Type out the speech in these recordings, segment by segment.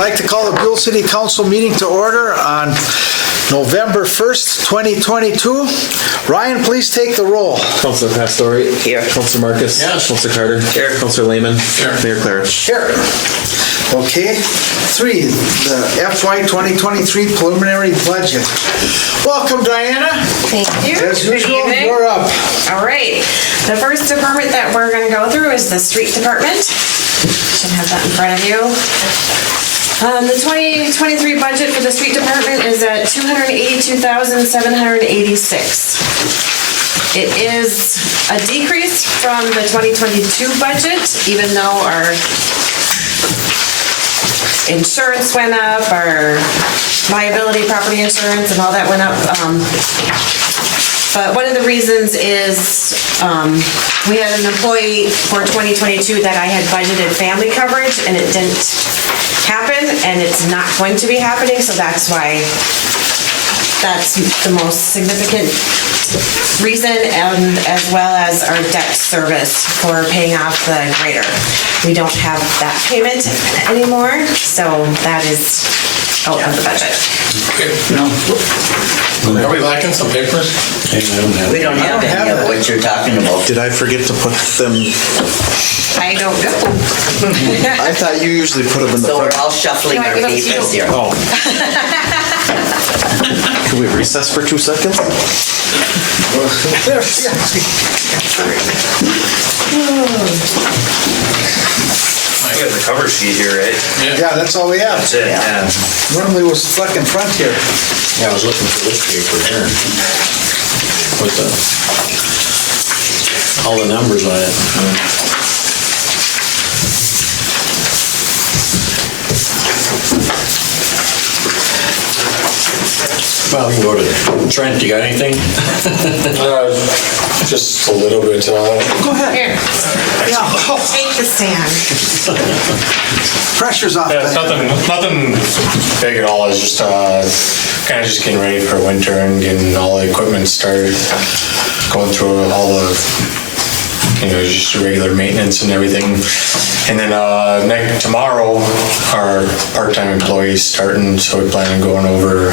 like to call the Buhl City Council meeting to order on November 1st, 2022. Ryan, please take the roll. Councilor Pastori. Here. Councilor Marcus. Yes. Councilor Carter. Here. Councilor Lehman. Here. Mayor Claris. Here. Okay. 3, the FY 2023 preliminary budget. Welcome, Diana. Thank you. As Good usual, evening. you're up. All right. The first department that we're going to go through is the street department. Should have that in front of you. The 2023 budget for the street department is at $282,786. It is a decrease from the 2022 budget, even though our insurance went up, our liability, property insurance, and all that went up. But one of the reasons is we had an employee for 2022 that I had budgeted family coverage, and it didn't happen, and it's not going to be happening, so that's why that's the most significant reason, and as well as our debt service for paying off the grader. We don't have that payment anymore, so that is out of the budget. Okay. Are we lacking some papers? We don't have any of what you're talking about. Did I forget to put them? I don't know. I thought you usually put them in the So we're front. all shuffling No, I our give it to papers you. here. Oh. Can we recess for 2 seconds? I got the cover sheet here, right? Yeah, that's all we have. That's it, yeah. Normally it was stuck in front here. Yeah, I was looking for this paper here. With all the numbers on it. Well, we can go to Trent. You got anything? Just a little bit. Go ahead. Here, take the stand. Pressure's off. Yeah, it's nothing big at all. It's just kind of just getting ready for winter and getting all the equipment started, going through all the, just regular maintenance and everything. And then tomorrow, our part-time employee's starting, so we plan on going over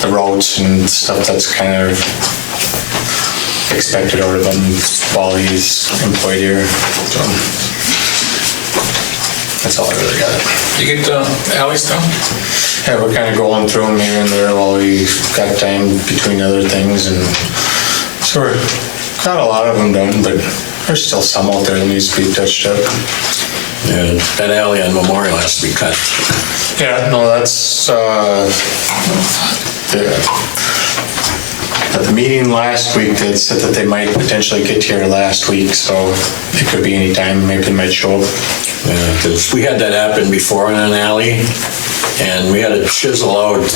the routes and stuff that's kind of expected out of him while he's employed here. So that's all I really got. You get alleys done? Yeah, we're kind of going through them here and there while we got time between other things, and so we're got a lot of them done, but there's still some out there that needs to be touched up. Yeah, that alley on Memorial has to be cut. Yeah, no, that's at the meeting last week, they said that they might potentially get here last week, so it could be any time. Maybe they might show up. Yeah, because we had that happen before in an alley, and we had to chisel out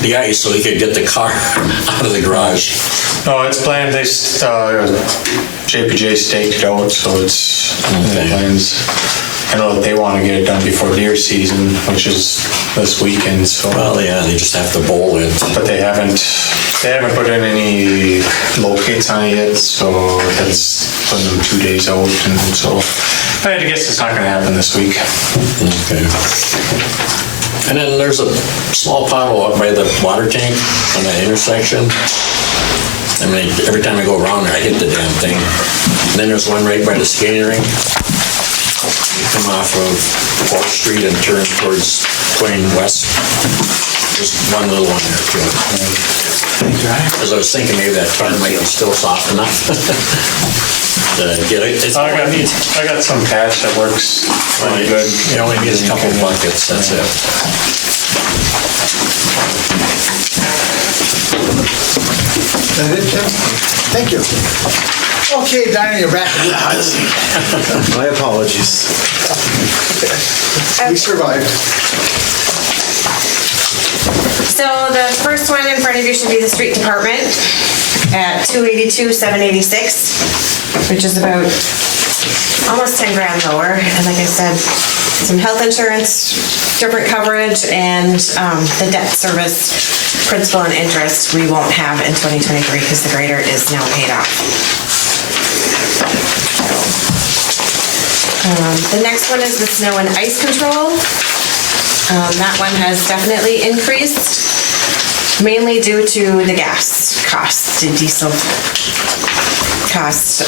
the ice so we could get the car out of the garage. No, it's planned. They JPJ staked it out, so it's in the plans. I know that they want to get it done before deer season, which is this weekend. So, Well, yeah, they just have to bowl it. but they haven't put in any locates on it yet, so that's putting them 2 days out, and so I guess it's not going to happen this week. Okay. And then there's a small pothole up by the water tank on that intersection. I mean, every time I go around there, I hit the damn thing. And then there's one right by the skating rink. You come off of 4th Street and turn towards going west. Just one little one there too. Because I was thinking maybe that turn might be still soft enough to get it. It's I got some patch that works really good. You only need a couple buckets, that's it. Is that it, Jim? Thank you. Okay, Diana, you're back in the hot seat. My apologies. We survived. So the first one in front of you should be the street department at $282,786, which is about almost 10 grand lower. And like I said, some health insurance, different coverage, and the debt service, principal and interest we won't have in 2023 because the grader is now paid off. The next one is the snow and ice control. That one has definitely increased, mainly due to the gas costs, the diesel costs,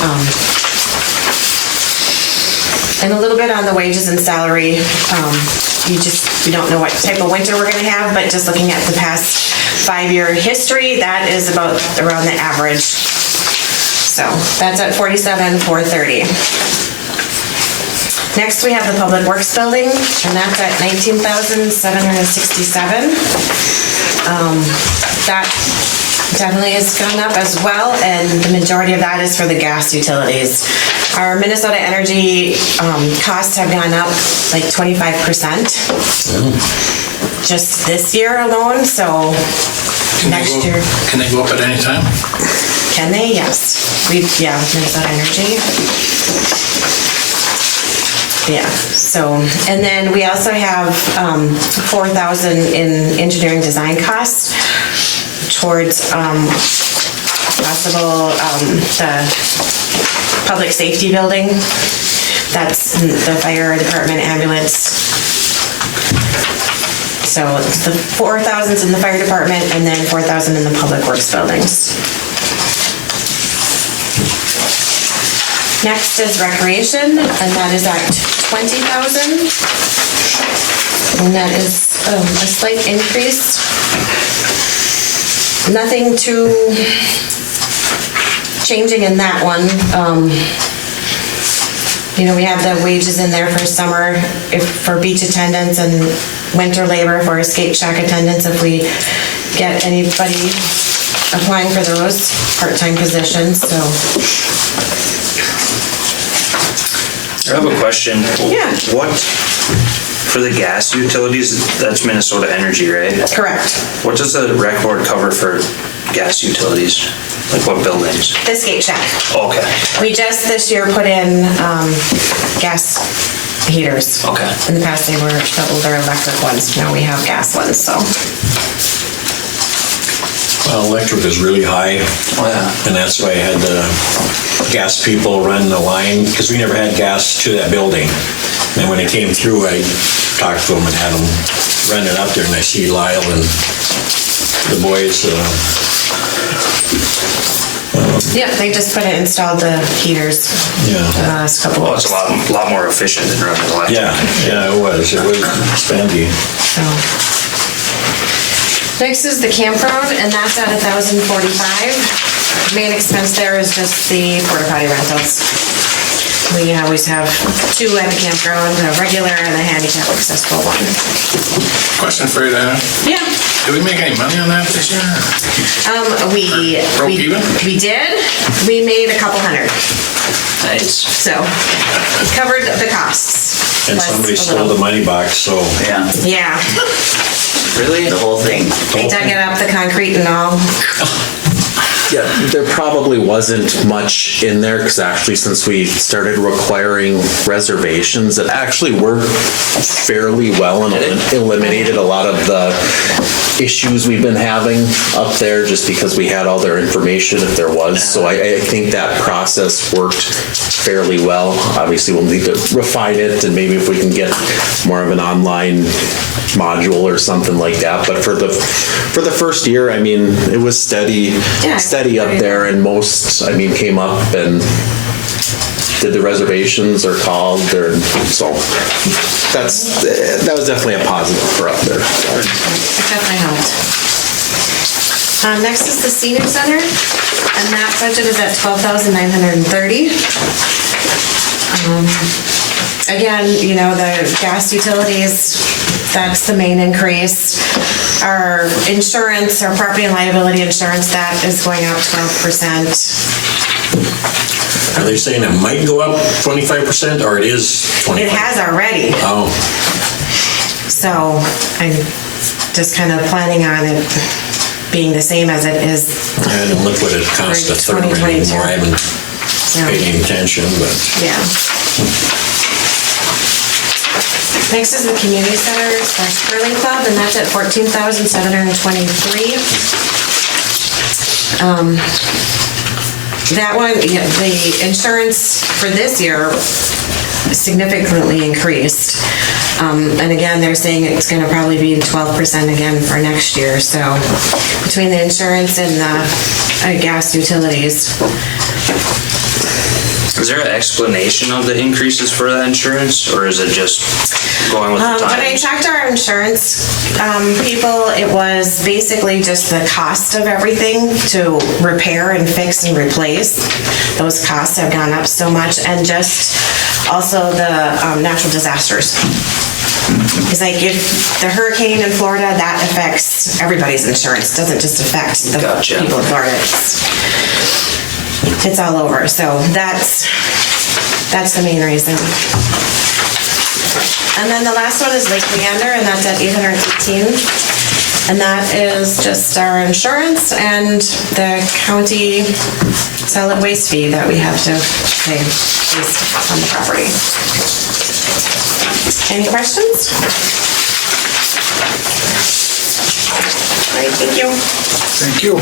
and a little bit on the wages and salary. We don't know what type of winter we're gonna have, but just looking at the past 5-year history, that is about around the average. So that's at $47,430. Next, we have the Public Works Building, and that's at $19,767. That definitely has gone up as well, and the majority of that is for the gas utilities. Our Minnesota Energy costs have gone up like 25% just this year alone, so next year. Can they go up at any time? Can they? Yes. Minnesota Energy. Yeah, so, and then we also have $4,000 in engineering design costs towards possible, the public safety building. That's the fire department, ambulance. So the 4,000's in the fire department and then 4,000 in the public works buildings. Next is recreation, and that is at $20,000. And that is a slight increase. Nothing too changing in that one. We have the wages in there for summer, for beach attendants, and winter labor for skate shack attendants if we get anybody applying for those part-time positions, so. I have a question. Yeah. What, for the gas utilities, that's Minnesota Energy, right? Correct. What does the rec board cover for gas utilities? Like what buildings? The skate shack. Okay. We just this year put in gas heaters. Okay. In the past, they were older electric ones. Now we have gas ones, so. Well, electric is really high, and that's why I had the gas people run the line, because we never had gas to that building. And when it came through, I talked to them and had them run it up there, and I see Lyle and the boys. Yeah, they just installed the heaters. Yeah. The last couple of Well, it's a lot more efficient than running electric. Yeah, it was spendy. So. Next is the campground, and that's at $1,045. Main expense there is just the porta potty rentals. We always have 2 at the campground, a regular and a handicap accessible one. Question for you, Dana. Yeah. Did we make any money on that this year? Broke even? We did. We made a couple hundred. Nice. So, covered the costs. And Plus somebody a stole little. the money box, so. Yeah, Yeah. really? The whole thing. They dug it up, the concrete and all. Yeah, there probably wasn't much in there because actually since we started requiring reservations, it actually worked fairly well and eliminated a lot of the issues we've been having up there just because we had all their information if there was. So I think that process worked fairly well. Obviously, we'll need to refine it and maybe if we can get more of an online module or something like that. But for the first year, I mean, it was steady up there, and most, came up and did the reservations or called, so that was definitely a positive for up there. It definitely helped. Next is the senior center, and that budget is at $12,930. Again, the gas utilities, that's the main increase. Our insurance, our property and liability insurance, that is going up 12%. Are they saying it might go up 25% or it is 25%? It has already. Oh. So I'm just kind of planning on it being the same as it is. I didn't look what it cost a third rate anymore. I haven't paid any attention, but. Yeah. Next is the community center / curling club, and that's at $14,723. That one, the insurance for this year significantly increased. And again, they're saying it's gonna probably be 12% again for next year, so between the insurance and the gas utilities. Is there an explanation of the increases for that insurance, or is it just going with the When I times? talked to our insurance people, it was basically just the cost of everything to repair and fix and replace. Those costs have gone up so much, and just also the natural disasters. It's like if the hurricane in Florida, that affects everybody's insurance, doesn't just affect the Gotcha. people in Florida. It's all over, so that's the main reason. And then the last one is Lake Leander, and that's at 818. And that is just our insurance and the county solid waste fee that we have to pay based on the property. Any questions? All right, thank you. Thank you.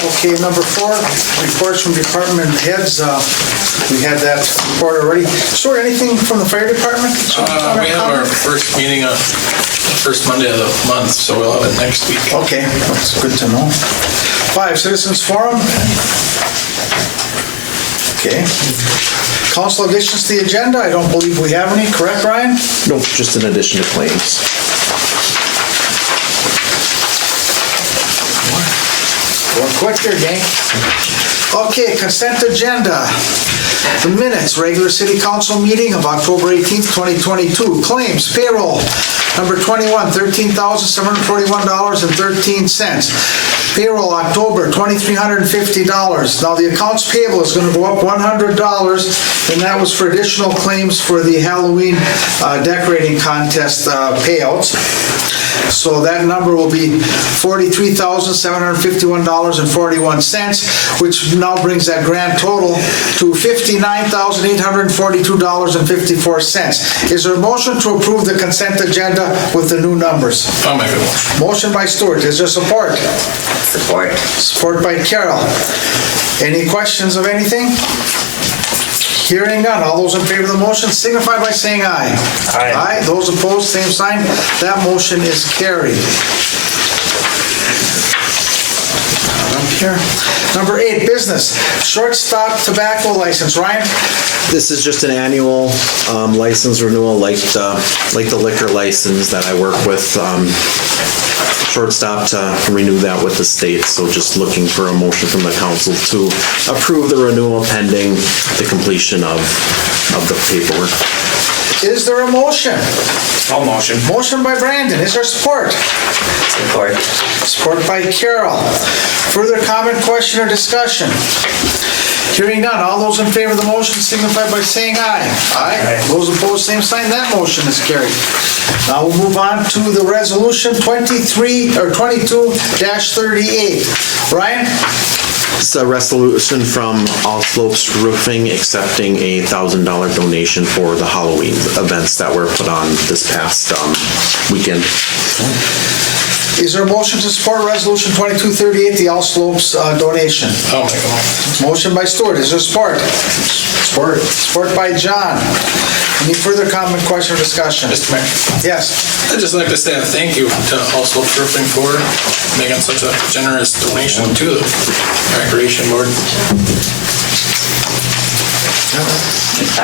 Okay, number 4, reports from department heads. We had that report already. Stuart, anything from the fire department? We have our first meeting on the first Monday of the month, so we'll have it next week. Okay, that's good to know. 5, citizens forum. Okay. Council additions to the agenda, I don't believe we have any, correct, Ryan? Nope, just in addition to claims. Going quick here, gang. Okay, consent agenda. The minutes, regular city council meeting of October 18th, 2022. Claims, payroll, number 21, $13,741.13. Payroll, October, $2,350. Now, the accounts payable is going to go up $100, and that was for additional claims for the Halloween decorating contest payouts. So that number will be $43,751.41, which now brings that grand total to $59,842.54. Is there a motion to approve the consent agenda with the new numbers? I'll make a motion. Motion by Stuart. Is there support? Support. Support by Carol. Any questions of anything? Hearing none. All those in favor of the motion signify by saying aye. Aye. Aye. Those opposed, same sign. That motion is carried. Up here. Number 8, business. Shortstop tobacco license. Ryan? This is just an annual license renewal, like the liquor license that I work with. Shortstop to renew that with the state, so just looking for a motion from the council to approve the renewal pending the completion of the paperwork. Is there a motion? All motion. Motion by Brandon. Is there support? Support. Support by Carol. Further comment, question, or discussion? Hearing none. All those in favor of the motion signify by saying aye. Aye. Those opposed, same sign. That motion is carried. Now we'll move on to the resolution 22-38. Ryan? It's a resolution from All Slopes Roofing accepting a $1,000 donation for the Halloween events that were put on this past weekend. Is there a motion to support resolution 22-38, the All Slopes donation? I'll make a motion. Motion by Stuart. Is there support? Support. Support by John. Any further comment, question, or discussion? Mr. Mayor, Yes. I'd just like to say a thank you to All Slopes Roofing for making such a generous donation to the Recreation Board.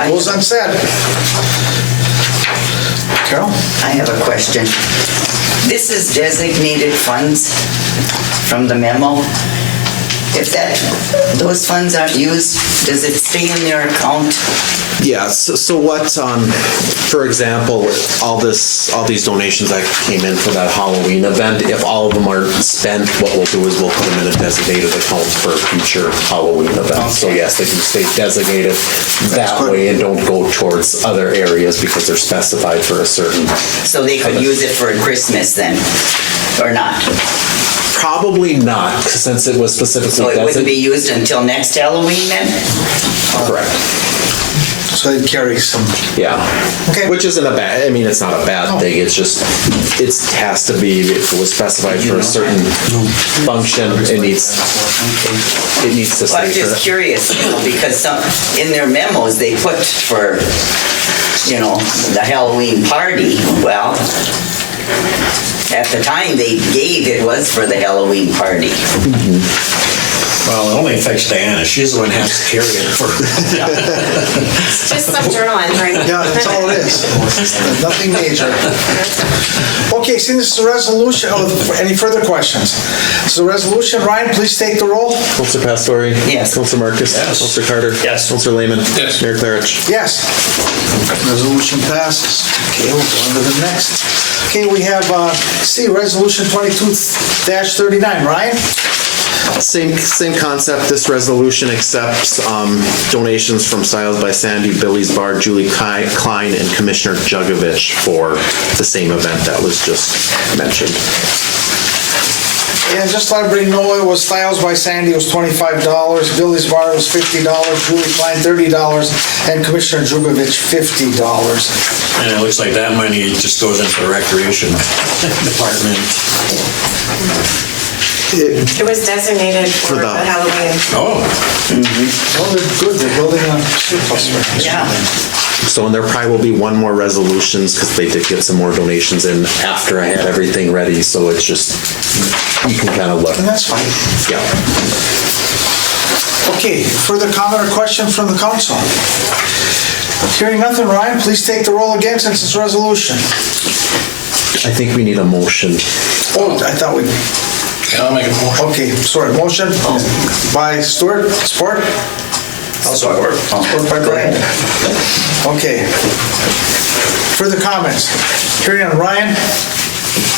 Goes unsaid. Carol? I have a question. This is designated funds from the memo. If those funds aren't used, does it stay in their account? Yeah, so what, for example, all these donations that came in for that Halloween event, if all of them are spent, what we'll do is we'll put them in a designated account for future Halloween events. So yes, they can stay designated that way and don't go towards other areas because they're specified for a certain. So they could use it for Christmas then, or not? Probably not, since it was specifically So it wouldn't be designated. used until next Halloween then? So Correct. So it carries some. Yeah. Okay. Which isn't a bad, I mean, it's not a bad No. thing, it's just, it has to be, if it was specified for a certain function, it needs to Well, I'm stay for just that. curious, because in their memos, they put for, the Halloween party. Well, at the time they gave, it was for the Halloween party. Well, it only affects Diana. She's the one who has to carry it for. It's just some journal entry. Yeah, that's all it is. Nothing major. Okay, seeing this is a resolution, any further questions? This is a resolution. Ryan, please take the roll. Counselor Pastori? Yes. Counselor Marcus? Yes. Counselor Carter? Yes. Counselor Lehman? Yes. Mayor Clarich? Yes. Resolution passes. Okay, we'll go on to the next. Okay, we have C, Resolution 22-39. Ryan? Same concept. This resolution accepts donations from Styles by Sandy, Billy's Bar, Julie Klein, and Commissioner Jugovich for the same event that was just mentioned. And just let everybody know, it was Styles by Sandy was $25, Billy's Bar was $50, Julie Klein $30, and Commissioner Jugovich $50. And it looks like that money just goes into the recreation department. It was designated for the- the Halloween. Oh, Well, they're good, they're building a surplus right now. Yeah. So, and there probably will be one more resolutions because they did get some more donations in after I had everything ready. So it's just, you can kind of look. And that's fine. Yeah. Okay, further comment or question from the council? Hearing nothing, Ryan, please take the roll again since it's a resolution. I think we need a motion. Oh, I thought we, Okay, I'll make a motion. okay, sorry, motion by Stuart, support? Support. Support by Brian. Okay. Further comments? Hearing on Ryan?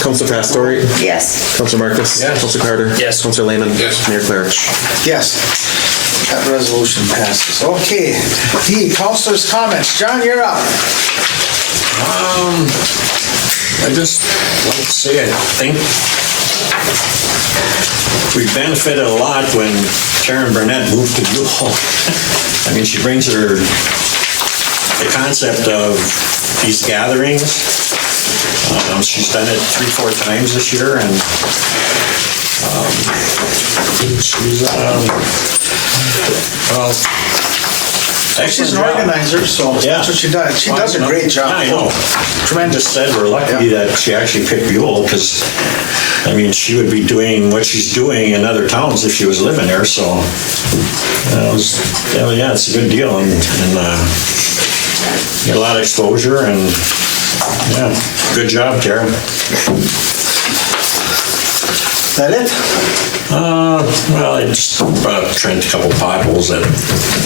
Counselor Pastori? Yes. Counselor Marcus? Yes. Counselor Carter? Yes. Counselor Lehman? Yes. Mayor Clarich? Yes. That resolution passes. Okay. D, councilors' comments. John, you're up. I just like to say, I think we benefited a lot when Karen Burnett moved to Buhl. I mean, she brings the concept of these gatherings. She's done it 3-4 times this year, and she's, well, She's an excellent job. organizer, so Yeah. that's what she does. She does a great job. Yeah, I know. Tremendous. Just said we're lucky that she actually picked Buhl, because, I mean, she would be doing what she's doing in other towns if she was living there, so, yeah, it's a good deal, and get a lot of exposure, and, yeah, good job, Tara. Is that it? Well, I just brought up Trent a couple potholes that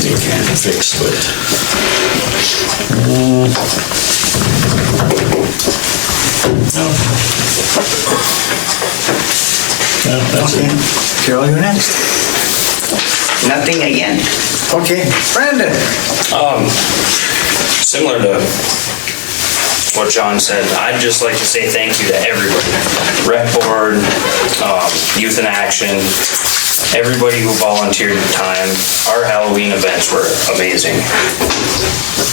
they can fix, but. No, that's Okay. it. Carol, you're next. Nothing again. Okay. Brandon? Similar to what John said, I'd just like to say thank you to everybody. Rec Board, Youth in Action, everybody who volunteered time. Our Halloween events were amazing.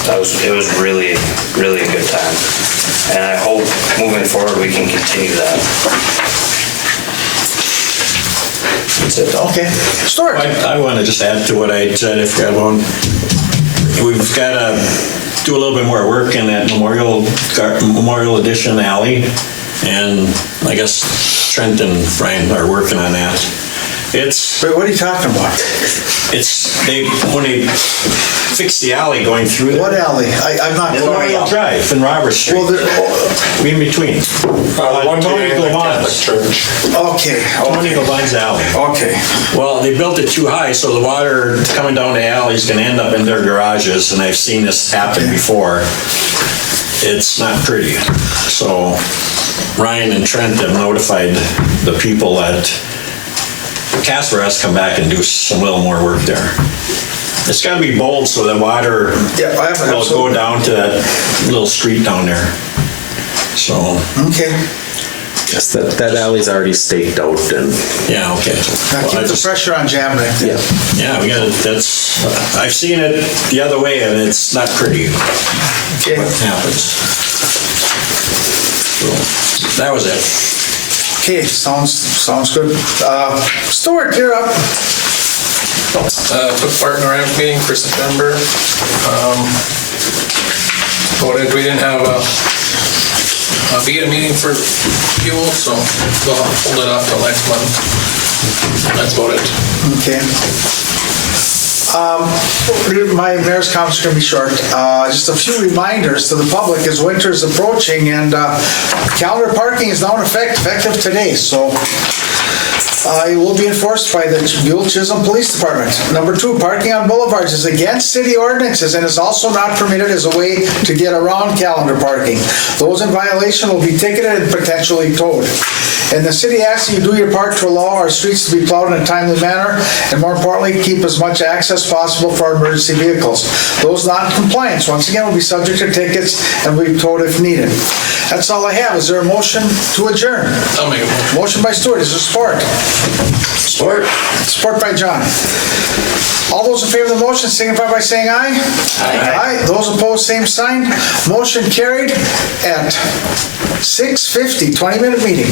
It was really, really a good time. And I hope moving forward we can continue that. That's it. Okay. Stuart? I want to just add to what I said, if I won't. We've got to do a little bit more work in that Memorial Edition alley, and I guess Trent and Brian are working on that. Wait, what are you talking about? When they fixed the alley going through What there. alley? I'm not. Memorial Drive in Robert Street. Well, In between. Tony Govan's. okay. Tony Govan's alley. Okay. Well, they built it too high, so the water coming down the alley is going to end up in their garages, and I've seen this happen before. It's not pretty. So Ryan and Trent have notified the people at Casper has to come back and do some little more work there. It's got to be bold so the water will go down to that little street down there. So. Okay. Yes, that alley's already staked out and, Yeah, okay. Now, Well, I keep the just- pressure on Jamnick. yeah. Yeah, we got it, that's, I've seen it the other way and it's not pretty Okay. what happens. So, that was it. Okay, sounds good. Stuart, you're up. Took part in the ramp meeting for September. Voted, we didn't have a beta meeting for fuel, so we'll hold it off till next month. That's about it. Okay. My mayor's comments are going to be short. Just a few reminders to the public as winter is approaching, and calendar parking is now in effective today, so it will be enforced by the Buhl Chisholm Police Department. Number 2, parking on boulevards is against city ordinances and is also not permitted as a way to get around calendar parking. Those in violation will be ticketed and potentially towed. And the city asks you do your part to allow our streets to be plowed in a timely manner, and more importantly, keep as much access possible for our emergency vehicles. Those not in compliance, once again, will be subject to tickets and will be towed if needed. That's all I have. Is there a motion to adjourn? I'll make a motion. Motion by Stuart, is there support? Support. Support by John. All those in favor of the motion signify by saying aye. Aye. Those opposed, same sign. Motion carried at 6:50, 20-minute meeting.